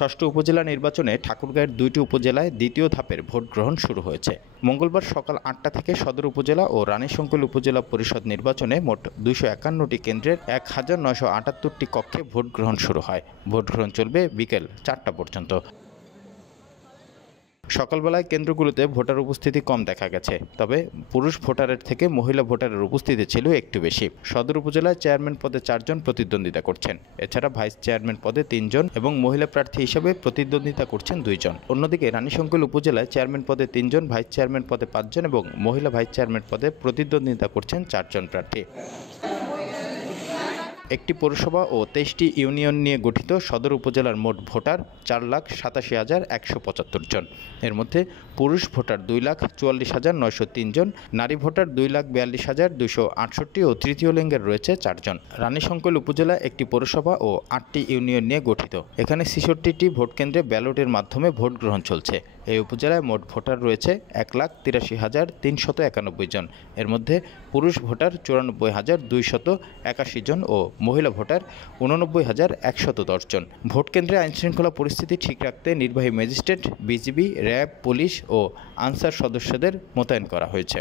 ষষ্ঠ উপজেলা নির্বাচনে ঠাকুরগাঁয়ের ২টি উপজেলায় দ্বিতীয় ধাপের ভোট গ্রহণ শুরু হয়েছে। মঙ্গলবার সকাল ৮টা থেকে সদর উপজেলা ও রানীশংকৈল উপজেলা পরিষদ নির্বাচনে মোট ২৫১টি কেন্দ্রের ১,৯৭৮টি কক্ষে ভোট গ্রহণ শুরু হয়। ভোট গ্রহণ চলবে বিকেল ৪টা পর্যন্ত। সকালবেলায় কেন্দ্রগুলোতে ভোটার উপস্থিতি কম দেখা গেছে, তবে পুরুষ ভোটারের থেকে মহিলা ভোটারের উপস্থিতি ছিল একটু বেশি। সদর উপজেলায় চেয়ারম্যান পদে ৪ জন প্রতিদ্বন্দ্বিতা করছেন। এছাড়া ভাইস চেয়ারম্যান পদে ৩ জন এবং মহিলা প্রার্থী হিসেবে প্রতিদ্বন্দ্বিতা করছেন ২ জন। অন্যদিকে রানীশংকৈল উপজেলায় চেয়ারম্যান পদে ৩ জন, ভাইস চেয়ারম্যান পদে ৫ জন এবং মহিলা ভাইস চেয়ারম্যান পদে প্রতিদ্বন্দ্বিতা করছেন ৪ জন প্রার্থী। একটি পৌরসভা ও ২৩টি ইউনিয়ন নিয়ে গঠিত সদর উপজেলার মোট ভোটার ৪,৮৭,১৭৫ জন। এর মধ্যে পুরুষ ভোটার ২,৪৪,৯০৩ জন, নারী ভোটার ২,৪২,২৬৮ ও তৃতীয় লিঙ্গের রয়েছে ৪ জন। রানীশংকৈল উপজেলা একটি পৌরসভা ও ৮টি ইউনিয়ন নিয়ে গঠিত। এখানে ৬৬টি ভোটকেন্দ্রে ব্যালটের মাধ্যমে ভোট গ্রহণ চলছে। এই উপজেলায় মোট ভোটার রয়েছে ১,৮৩,৩৯১ জন। এর মধ্যে পুরুষ ভোটার ৯৪,২৮১ জন ও মহিলা ভোটার ৮৯,১১০ জন। ভোটকেন্দ্রে আইনশৃঙ্খলা পরিস্থিতি ঠিক রাখতে নির্বাহী ম্যাজিস্ট্রেট, বিজিবি, র্যাব, পুলিশ ও আনসার সদস্যদের মোতায়েন করা হয়েছে।